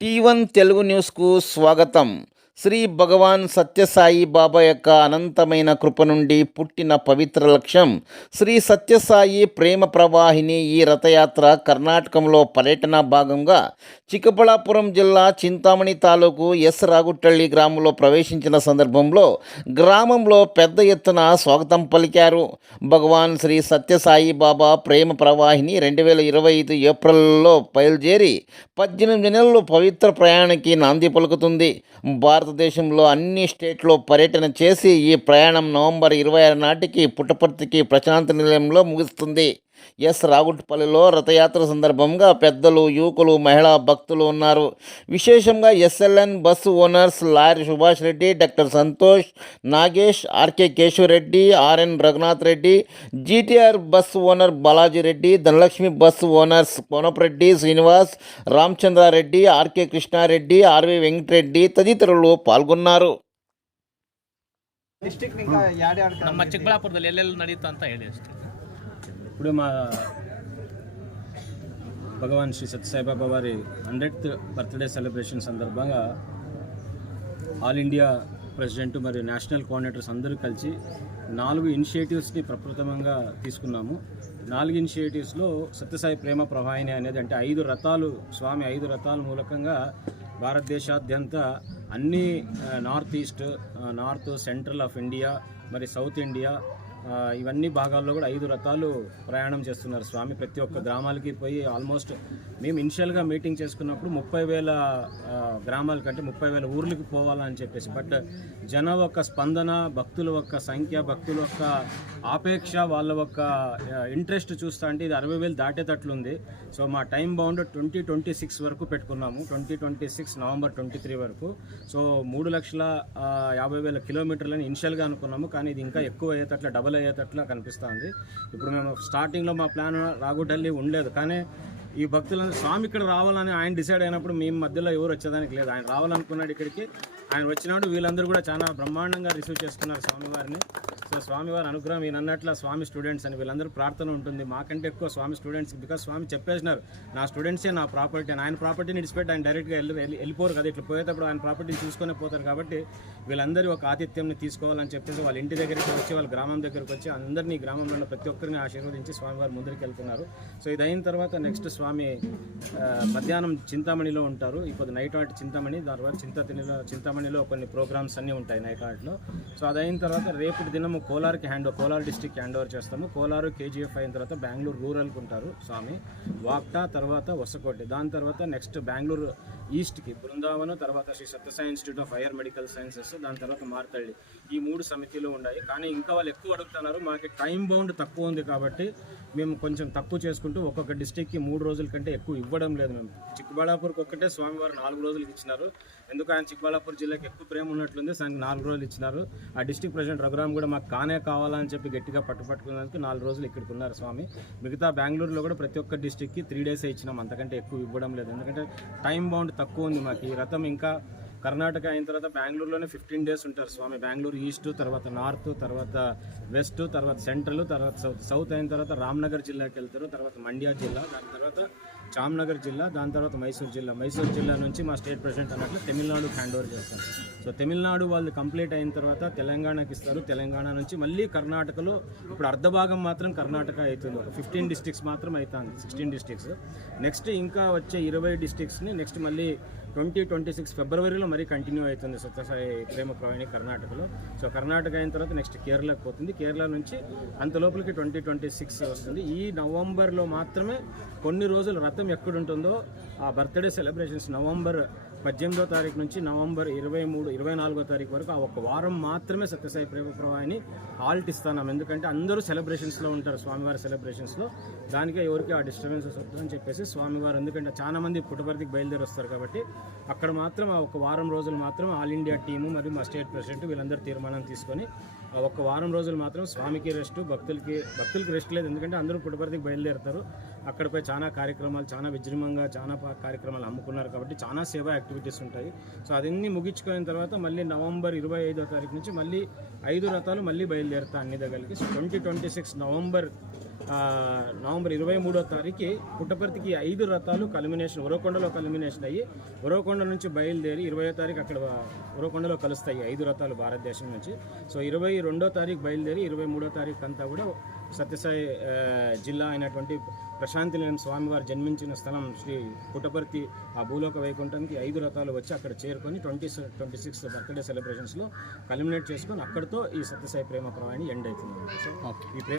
Tea one Telugu న్యూస్కు స్వాగతం. శ్రీ భగవాన్ సత్యసాయి బాబా యొక్క అనంతమైన కృప నుండి పుట్టిన పవిత్ర లక్ష్యం. శ్రీ సత్యసాయి ప్రేమ ప్రవాహిని ఈ రథయాత్ర కర్ణాటకంలో పర్యటన భాగంగా చిక్కబళాపురం జిల్లా చింతామణి తాలూకు ఎస్ రాగుట్టల్లి గ్రామంలో ప్రవేశించిన సందర్భంలో గ్రామంలో పెద్ద ఎత్తున స్వాగతం పలికారు. భగవాన్ శ్రీ సత్యసాయి బాబా ప్రేమ ప్రవాహిని రెండు వేల ఇరవై ఐదు ఏప్రిల్లో బయలుదేరి పద్దెనిమిది నెలలు పవిత్ర ప్రయాణానికి నాంది పలుకుతుంది. భారత భారతదేశంలో అన్ని స్టేట్లో పర్యటన చేసి ఈ ప్రయాణం నవంబర్ ఇరవై ఆరు నాటికి పుట్టపర్తికి ప్రశాంత నిలయంలో ముగుస్తుంది. ఎస్ రాగుట్పల్లిలో రథయాత్ర సందర్భంగా పెద్దలు యువకులు మహిళా భక్తులు ఉన్నారు విశేషంగా S L N bus owners lawyer Subhash Reddy doctor Santosh Nagesh R K Keshavareddy R N Raghunath Reddy G T R bus owner Balaji Reddy Dhanalakshmi bus owners Konapareddy Srinivas Ramachandrareddy R K Krishnareddy R V Venkatareddy తదితరులు పాల్గొన్నారు district ನಿಂಗ ಯಾಡ್ ಯಾಡ್ ನಮ್ಮ ಚಿಕ್ಕಬಳ್ಳಾಪುರದಲ್ಲಿ ಎಲ್ಲೆಲ್ಲಿ ನಡೀತು ಅಂತ ಹೇಳಿ ಅಷ್ಟೇ ఇప్పుడు మా భగవాన్ శ్రీ సత్యసాయిబాబా వారి హండ్రెడ్త్ బర్త్డే సెలబ్రేషన్ సందర్భంగా ఆల్ ఇండియా ప్రెసిడెంట్ మరియు నేషనల్ కోఆర్డినేటర్స్ అందరూ కలిసి నాలుగు ఇనిషియేటివ్స్ని ప్రప్రథమంగా తీసుకున్నాము. నాలుగు ఇనిషియేటివ్స్లో సత్యసాయి ప్రేమ ప్రవాహిని అనేది అంటే ఐదు రథాలు స్వామి ఐదు రథాల మూలకంగా భారతదేశాద్యంత అన్ని north east north central of India మరి సౌత్ ఇండియా ఇవన్నీ భాగాల్లో కూడా ఐదు రథాలు ప్రయాణం చేస్తున్నారు స్వామి. ప్రతి ఒక్క గ్రామాలకి పోయి ఆల్మోస్ట్ మేము ఇనిషియల్గా మీటింగ్ చేసుకున్నప్పుడు ముప్పై వేల గ్రామాలకంటే గ్రామాల కంటే ముప్పై వేల ఊర్లకి పోవాలని చెప్పేసి బట్ జనం యొక్క స్పందన భక్తుల యొక్క సంఖ్య భక్తుల యొక్క ఆపేక్ష వాళ్ళ యొక్క ఇంట్రెస్ట్ చూస్తా అంటే ఇది అరవై వేలు దాటేటట్లుంది. సో మా time bound twenty twenty six వరకు పెట్టుకున్నాము. Twenty twenty six November twenty three వరకు. సో మూడు లక్షల యాభై వేల కిలోమీటర్లని ఇనిషియల్గా అనుకున్నాము. కానీ ఇది ఇంకా ఎక్కువ అయ్యేటట్ల డబల్ అయ్యేటట్ల కనిపిస్తుంది. ఇప్పుడు మేము స్టార్టింగ్లో మా ప్లాన్ రాగుటల్లి ఉండలేదు కానీ ఈ భక్తులను స్వామి ఇక్కడ రావాలని ఆయన డిసైడ్ అయినప్పుడు మేము మధ్యలో ఎవరు వచ్చేదానికి లేదు. ఆయన రావాలనుకున్నాడు ఇక్కడికి. ఆయన వచ్చినప్పుడు వీళ్ళందరూ కూడా చాలా బ్రహ్మాండంగా రిసీవ్ చేసుకున్నారు స్వామివారిని. సో స్వామివారి అనుగ్రహం ఈయన అన్నట్ల స్వామి స్టూడెంట్స్ అని వీళ్ళందరూ ప్రార్థన ఉంటుంది. మాకంటే ఎక్కువ స్వామి స్టూడెంట్స్ బికాస్ స్వామి చెప్పేసినారు నా స్టూడెంట్సే నా ప్రాపర్టీ అని. ఆయన ప్రాపర్టీని ఇడిచిపెట్టి ఆయన డైరెక్ట్గా వెళ్ళి వెళ్ళిపోరు కదా. ఇట్లా పోయేటప్పుడు ఆయన ప్రాపర్టీని చూసుకునే పోతారు కాబట్టి వీళ్ళందరూ ఒక ఆతిథ్యంని తీసుకోవాలని చెప్పేసి వాళ్ళ ఇంటి దగ్గరికి వచ్చి వాళ్ళ గ్రామం దగ్గరికి వచ్చి అందరినీ గ్రామంలో ఉన్న ప్రతి ఒక్కరిని ఆశీర్వదించి స్వామివారు ముందరికి వెళ్తున్నారు. సో ఇది అయిన తర్వాత నెక్స్ట్ స్వామి మధ్యాహ్నం చింతామణిలో ఉంటారు. ఇప్పుడు నైట్ ఆర్ట్ చింతామణి దాని తర్వాత చింతతినిలో చింతామణిలో కొన్ని ప్రోగ్రామ్స్ అన్నీ ఉంటాయి నైట్ ఆర్ట్లో సో అది అయిన తర్వాత రేపటి దినము కోలార్కి hand Kolar district hand over చేస్తాము. కోలారు కేజీఎఫ్ అయిన తర్వాత బెంగళూరు రూరల్కి ఉంటారు స్వామి. వాక్టా తర్వాత వసకోటి. దాని తర్వాత నెక్స్ట్ బెంగళూరు ఈస్ట్కి బృందావనం తర్వాత Sri Sathya Sai institute of higher medical sciences దాని తర్వాత మార్తళ్ళి ఈ మూడు సమితిలు ఉన్నాయి. కానీ ఇంకా వాళ్ళు ఎక్కువ అడుగుతున్నారు మాకు టైం బౌండ్ తక్కువ ఉంది కాబట్టి మేము కొంచెం తక్కువ చేసుకుంటూ ఒక్కొక్క డిస్టిక్కి మూడు రోజుల కంటే ఎక్కువ ఇవ్వడం లేదు మేము. చిక్కబళ్ళాపూర్కి ఒక్కటే స్వామివారు నాలుగు రోజులకి ఇచ్చినారు. ఎందుకు ఆయన చిక్కబళ్ళాపూర్ జిల్లాకి ఎక్కువ ప్రేమ ఉన్నట్లుంది? దానికి నాలుగు రోజులు ఇచ్చినారు. ఆ డిస్టిక్ ప్రెసిడెంట్ రఘురామ్ కూడా మాకు కానే కావాలని చెప్పి గట్టిగా పట్టుపట్టుకున్నందుకు నాలుగు రోజులు ఇక్కడికి ఉన్నారు స్వామి. మిగతా బెంగళూరులో కూడా ప్రతి ఒక్క డిస్టిక్కి త్రీ డేస్ ఇచ్చినాం. అంతకంటే ఎక్కువ ఇవ్వడం లేదు. ఎందుకంటే టైం బౌండ్ తక్కువ ఉంది మాకు. ఈ రథం ఇంకా కర్ణాటక అయిన తర్వాత బెంగళూరులోనే ఫిఫ్టీన్ డేస్ ఉంటారు స్వామి. బెంగళూరు ఈస్ట్ తర్వాత నార్త్ తర్వాత వెస్ట్ తర్వాత సెంట్రల్ తర్వాత సౌత్. సౌత్ అయిన తర్వాత రామ్నగర్ జిల్లాకి వెళ్తారు తర్వాత మండ్యా జిల్లా దాని తర్వాత చామ్నగర్ జిల్లా దాని తర్వాత మైసూర్ జిల్లా. మైసూర్ జిల్లా నుంచి మా స్టేట్ ప్రెసిడెంట్ అన్నట్లు తమిళనాడు హ్యాండ్ ఓవర్ చేస్తారు. సో తమిళనాడు వాళ్ళు కంప్లీట్ అయిన తర్వాత తెలంగాణకి ఇస్తారు. తెలంగాణ నుంచి మళ్ళీ కర్ణాటకలో ఇప్పుడు అర్ధ భాగం మాత్రం కర్ణాటక అవుతుంది. ఒక ఫిఫ్టీన్ డిస్టిక్స్ మాత్రం అవుతుంది సిక్స్టీన్ డిస్టిక్స్ నెక్స్ట్ ఇంకా వచ్చే ఇరవై డిస్ట్రిక్ట్స్ని నెక్స్ట్ మళ్ళీ ట్వంటీ ట్వంటీ సిక్స్ ఫిబ్రవరిలో మరీ కంటిన్యూ అవుతుంది సత్యసాయి ప్రేమ ప్రవాణి కర్ణాటకలో. సో కర్ణాటక అయిన తర్వాత నెక్స్ట్ కేరళకు పోతుంది. కేరళ నుంచి అంత లోపలికి ట్వంటీ ట్వంటీ సిక్స్ వస్తుంది. ఈ నవంబర్లో మాత్రమే కొన్ని రోజులు రథం ఎక్కడుంటుందో ఆ బర్త్డే సెలబ్రేషన్స్ నవంబర్ పద్దెనిమిదో తారీఖు నుంచి నవంబర్ ఇరవై మూడు ఇరవై నాలుగో తారీఖు వరకు ఆ ఒక వారం మాత్రమే సత్యసాయి ప్రేమ ప్రవాహిని హాల్ట్ ఇస్తాను ఎందుకంటే అందరూ సెలబ్రేషన్స్లో ఉంటారు స్వామివారి సెలబ్రేషన్స్లో దానికే ఎవరికి ఆ డిస్టర్బెన్సెస్ వద్దని చెప్పేసి స్వామివారు ఎందుకంటే చాలా మంది పుట్టపర్తికి బయలుదేరి వస్తారు కాబట్టి అక్కడ మాత్రం ఆ ఒక వారం రోజులు మాత్రం ఆల్ ఇండియా టీము మరియు మా స్టేట్ ప్రెసిడెంట్ వీళ్ళందరూ తీర్మానం తీసుకొని ఆ ఒక్క వారం రోజులు మాత్రం స్వామికి రెస్ట్ భక్తులకి భక్తులకి రెస్ట్ లేదు. ఎందుకంటే అందరూ పుట్టపర్తికి బయలుదేరుతారు. అక్కడపై చాలా కార్యక్రమాలు చాలా విజృంభంగా చాలా కార్యక్రమాలు అమ్ముకున్నారు కాబట్టి చాలా సేవా యాక్టివిటీస్ ఉంటాయి. సో అదన్నీ ముగించుకున్న తర్వాత మళ్ళీ నవంబర్ ఇరవై ఐదో తారీఖు నుంచి మళ్ళీ ఐదు రథాలు మళ్ళీ బయలుదేరుతా అన్ని దగ్గరికి. So twenty twenty six November November ఇరవై మూడో తారీఖు పుట్టపర్తికి ఐదు రథాలు కల్మినేషన్ ఉరవకొండలో కల్మినేషన్ అయ్యి ఉరవకొండ నుంచి బయలుదేరి ఇరవై తారీఖు అక్కడ ఉరవకొండలో కలుస్తాయి ఐదు రథాలు భారతదేశం నుంచి. సో ఇరవై రెండో తారీఖు బయలుదేరి ఇరవై మూడో తారీఖు అంతా కూడా సత్యసాయి జిల్లా అయినటువంటి ప్రశాంతి నిలయం స్వామివారు జన్మించిన స్థలం శ్రీ పుట్టపర్తి ఆ భూలోక వైకుంఠానికి ఐదు రథాలు వచ్చి అక్కడ చేరుకొని ట్వంటీ ట్వంటీ సిక్స్ బర్త్డే సెలబ్రేషన్స్లో కల్మినేట్ చేసుకొని అక్కడితో ఈ సత్యసాయి ప్రేమ ప్రవాణి ఎండ్ అవుతుంది. ఈ